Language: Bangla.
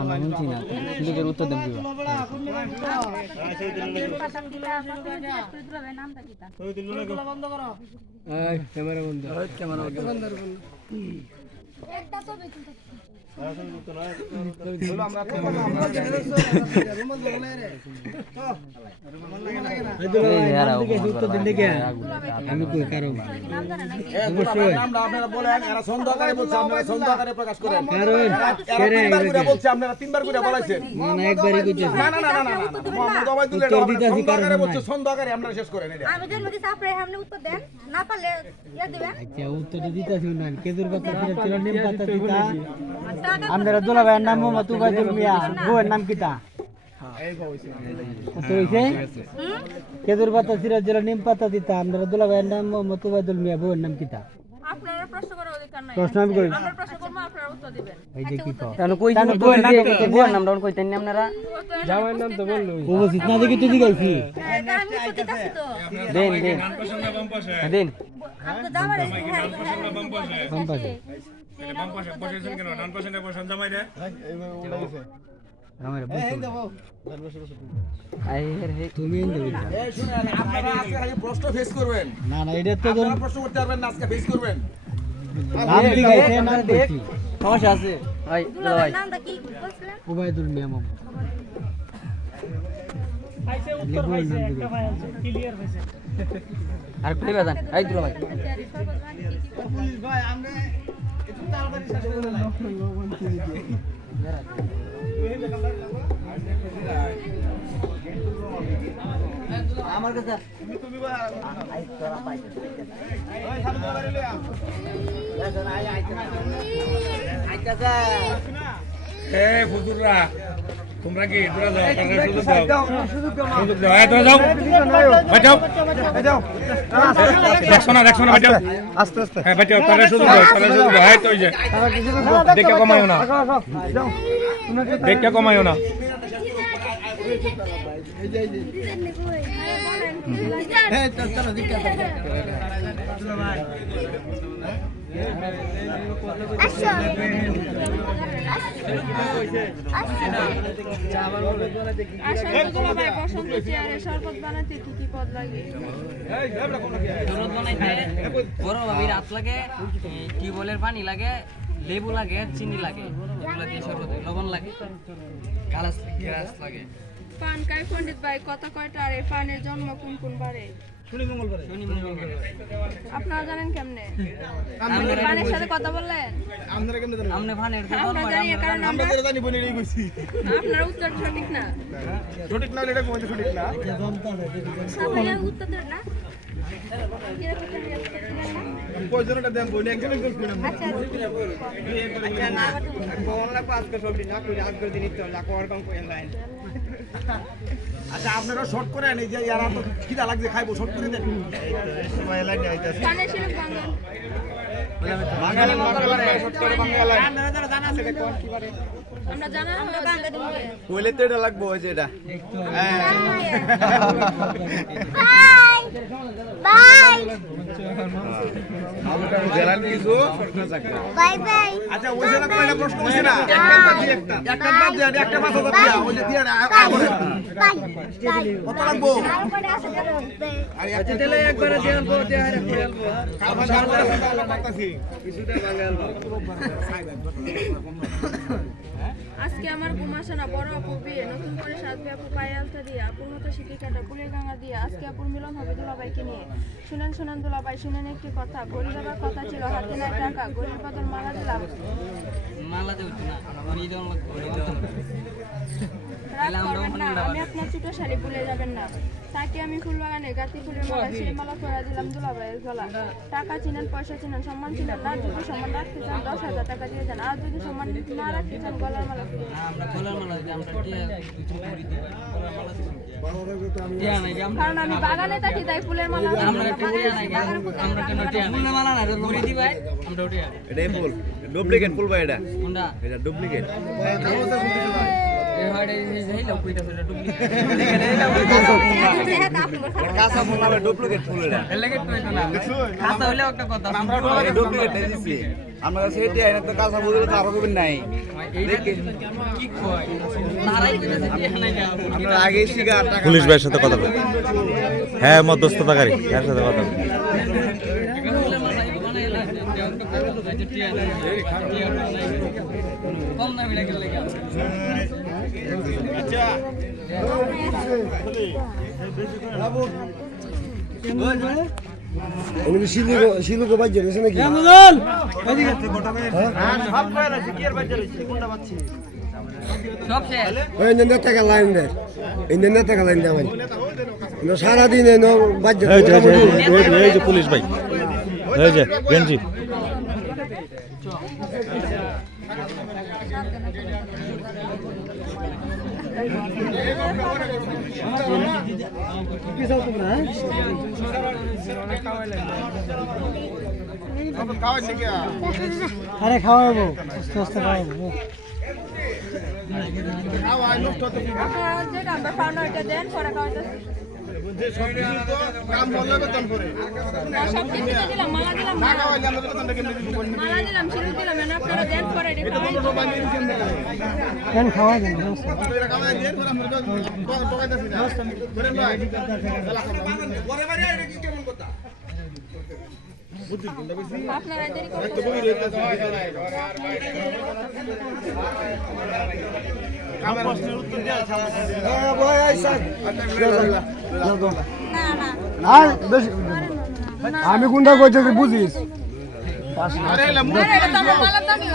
আমরা শুনছি না সুযোগের উত্তর দেন দিবা ক্যামেরা বন্ধ একটা তো বেশি আপনারা দুলাভাইয়ের নাম মোহাম্মদ উবাইদুল মিয়া বউয়ের নাম কিতা কেদুর পাতা সিরাজুল নিম পাতা দিতা আপনারা দুলাভাইয়ের নাম মোহাম্মদ উবাইদুল মিয়া বউয়ের নাম কিতা আপনারা প্রশ্ন করার অধিকার নাই প্রশ্ন আমি করি আমরা প্রশ্ন করব আপনারা উত্তর দিবেন এই যে কি কও তাহলে কই দিন বউয়ের নাম ডাউন কইতেন আপনারা জামাইয়ের নাম তো বললো উপস্থিত না দেখি তুই গাইছি আমি উত্তর দিতাছি তো দেন দেন নাম পছন্দ বাম পাশে দেন আপনি জামাই বাম পাশে বাম পাশে বাম পাশে বসেছেন কেন নাম পছন্দ বসেন জামাই রে আমার আই রে তুমি ইন্দু এই শুনেন আপনারা আজকে খালি প্রশ্ন ফেস করবেন না না এটা তো আপনারা প্রশ্ন করতে পারবেন না আজকে ফেস করবেন নাম কি গাইছে নাম দেখি সমস্যা আছে ভাই ভাই নামটা কি বলছিলেন উবাইদুল মিয়া মামু আইছে উত্তর পাইছে একটা ভাই আছে ক্লিয়ার হইছে আর কই বাজান এই দুলা ভাই পুলিশ ভাই আমরা একটু তাড়াতাড়ি শেষ করে না আমার কাছে তুমি ভাই আই তোরা পাইছে ওই সামনে বাড়ি লয়া আইতাছে এ ফুতুররা তোমরা কি দূরে যাও সুযোগ দাও এই তোরা যাও বাঁচাও দেখছো না বাঁচাও আস্তে আস্তে হ্যাঁ বাঁচাও তারা সুযোগ দাও এই তো এই যে দেখে কমায়ও না দেখে কমায়ও না বসন্ত চেয়ারে শরবত বানাতে কি কি পদ লাগে শরবত বানাইতে বড় ভাবি রাত লাগে টিউবওয়েলের পানি লাগে লেবু লাগে চিনি লাগে এগুলা দিয়ে শরবত লবণ লাগে গ্লাস লাগে পান কাই পণ্ডিত ভাই কত কয়টা আর এই পানের জন্ম কোন কোন বারে শনি মঙ্গলবারে আপনারা জানেন কেমনে আপনি পানের সাথে কথা বললেন আমরা কেমনে জানি আমনে ভানের আমরা জানি কারণ আমরা যেটা জানি বনি রেই কইছি আপনার উত্তর সঠিক না সঠিক না এটা কোন সঠিক না সবাই উত্তর দেন না কয়জনটা দেন বনি একজন একজন কইলাম আচ্ছা না কোনলা পাস করে সবটি না কই আজ করে দিনই তো লাখ আর কম কই লাইন আচ্ছা আপনারা শর্ট করে আনি যে ইয়ারা তো খিদা লাগছে খাইবো শর্ট করে দেন এই তো সময় লাইন আইতাছে পানের ছিল বাঙাল বাঙালি মঙ্গলবারে শর্ট করে বাঙালি আপনারা যারা জানা আছে কোন কি বারে আমরা জানা আমরা বাঙালি দিব কইলে তো এটা লাগবো ওই যে এটা বাই আমরা জেলান কিছু প্রশ্ন থাকে বাই বাই আচ্ছা ওই জেলা কয়টা প্রশ্ন হইছে না একটা বাদ দিয়ে একটা মাথা দাও দিয়া ওই যে দিয়া বাই কত লাগবো আর কয়টা আছে জানো আরে আচ্ছা তাহলে একবারে দেন বো দিয়া আরে ফেলবো কালকে সারা করতেছি কিছুটা বাঙাল আজকে আমার ঘুম আসে না বড় আপু বিয়ে নতুন করে সাজবে আপু পায়ে আলতা দিয়ে আপুর মতো শিখে কাটা কুলের গাঙা দিয়ে আজকে আপুর মিলন হবে দুলাভাইকে নিয়ে শুনেন শুনেন দুলাভাই শুনেন একটি কথা গড়ি যাবার কথা ছিল হাতে নাই টাকা গড়ির বদল মালা দিলাম মালা দেউ না আমি দেন লাগবে রাগ করবেন না আমি আপনার ছোট শাড়ি ভুলে যাবেন না তাকে আমি ফুল বাগানে গাতি ফুলের মালা সেই মালা পরা দিলাম দুলাভাইয়ের গলা টাকা চিনেন পয়সা চিনেন সম্মান চিনেন না যদি সম্মান রাখতে চান 10,000 টাকা দিয়ে যান আর যদি সম্মান না রাখতে চান গলার মালা দিয়ে আমরা গোলার মালা দিই আমরা টিয়া কিছু করি দিই গোলার মালা দিই টিয়া নাই আমরা কারণ আমি বাগানে থাকি তাই ফুলের মালা আমরা টিয়া নাই আমরা কেন টিয়া ফুলের মালা না করি দিই ভাই আমরা টিয়া এটাই ফুল ডুপ্লিকেট ফুল ভাই এটা কোনটা এটা ডুপ্লিকেট হয় এই লোক কইতা সেটা ডুপ্লিকেট কাঁচা ফুল আবার ডুপ্লিকেট ফুল এটা এলাকে তো এটা না খাতা হইলে একটা কথা আমরা ডুপ্লিকেট দিছি আমরা কাছে এটা এনে তো কাঁচা ফুল তো আরো কবেন নাই কি কয় তারাই কইতাছে কি নাই আমরা আগে সিগার টাকা পুলিশ ভাইয়ের সাথে কথা বল। হ্যাঁ মধ্যস্থতাকারী এর সাথে কথা বল। কম দামি লাগে শিলুকে বাজে রয়েছে নাকি সব শেষ ওই নেতা লাইন দেয় এই নেতা লাইন দেয় সারাদিন বাজে এই যে পুলিশ ভাই, এই যে গেঞ্জি। আরে খাওয়াবো আস্তে আস্তে খাওয়াবো আপনারা যে নাম্বার পাওনা ওইটা দেন পরে খাওয়াইতেছি সব কিছু দিলাম মালা দিলাম মালা দিলাম সিঁদুর দিলাম এনে আপনারা দেন পরে এটা খাওয়াই খাওয়া দেন আপনারা দেরি করবেন আমি কোনটা কইতেছি বুঝিস আরে এটা তো আমার মালার দামি